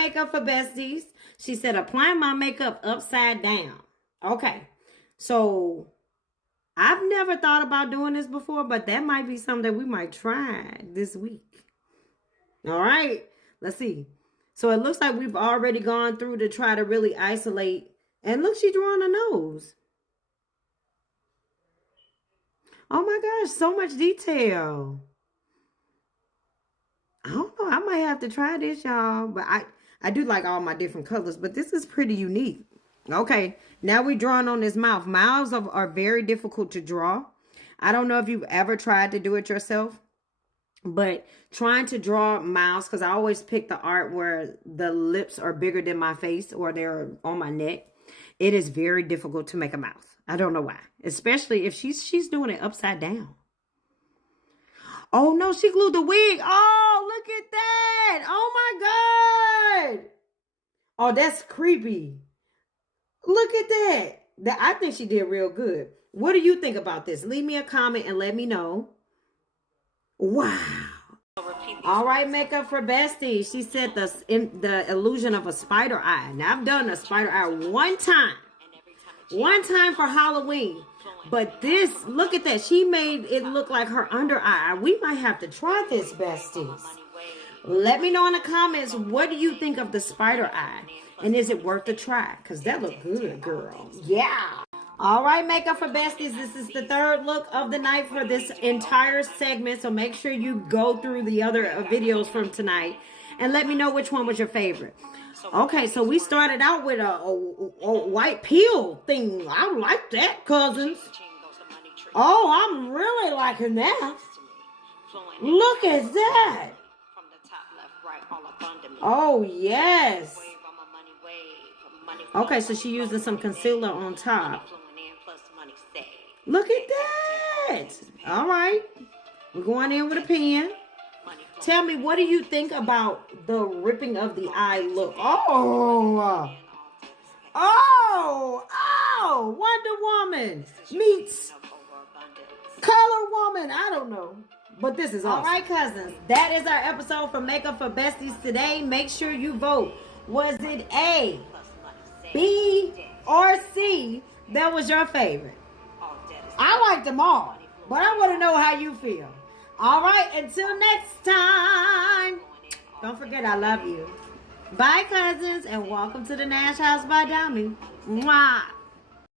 makeup for besties. She said, applying my makeup upside down. Okay. So I've never thought about doing this before, but that might be something that we might try this week. All right. Let's see. So it looks like we've already gone through to try to really isolate. And look, she's drawing a nose. Oh my gosh, so much detail. I don't know. I might have to try this, y'all. But I do like all my different colors. But this is pretty unique. Okay, now we're drawing on this mouth. Mouths are very difficult to draw. I don't know if you've ever tried to do it yourself. But trying to draw mouths, because I always pick the art where the lips are bigger than my face or they're on my neck. It is very difficult to make a mouth. I don't know why. Especially if she's doing it upside down. Oh, no, she glued the wig. Oh, look at that. Oh, my God. Oh, that's creepy. Look at that. I think she did real good. What do you think about this? Leave me a comment and let me know. Wow. All right, makeup for besties. She said the illusion of a spider eye. Now, I've done a spider eye one time. One time for Halloween. But this, look at that. She made it look like her under eye. We might have to try this, besties. Let me know in the comments, what do you think of the spider eye? And is it worth a try? Because that looked good, girl. Yeah. All right, makeup for besties. This is the third look of the night for this entire segment. So make sure you go through the other videos from tonight and let me know which one was your favorite. Okay, so we started out with a white peel thing. I like that, cousins. Oh, I'm really liking that. Look at that. Oh, yes. Okay, so she using some concealer on top. Look at that. All right. We're going in with a pen. Tell me, what do you think about the ripping of the eye look? Oh. Oh. Oh. Wonder Woman meets Color Woman. I don't know. But this is awesome. All right, cousins. That is our episode for Makeup for Besties today. Make sure you vote. Was it A, B, or C that was your favorite? I liked them all, but I want to know how you feel. All right, until next time. Don't forget, I love you. Bye, cousins, and welcome to the Nash House by Dami. Mwah.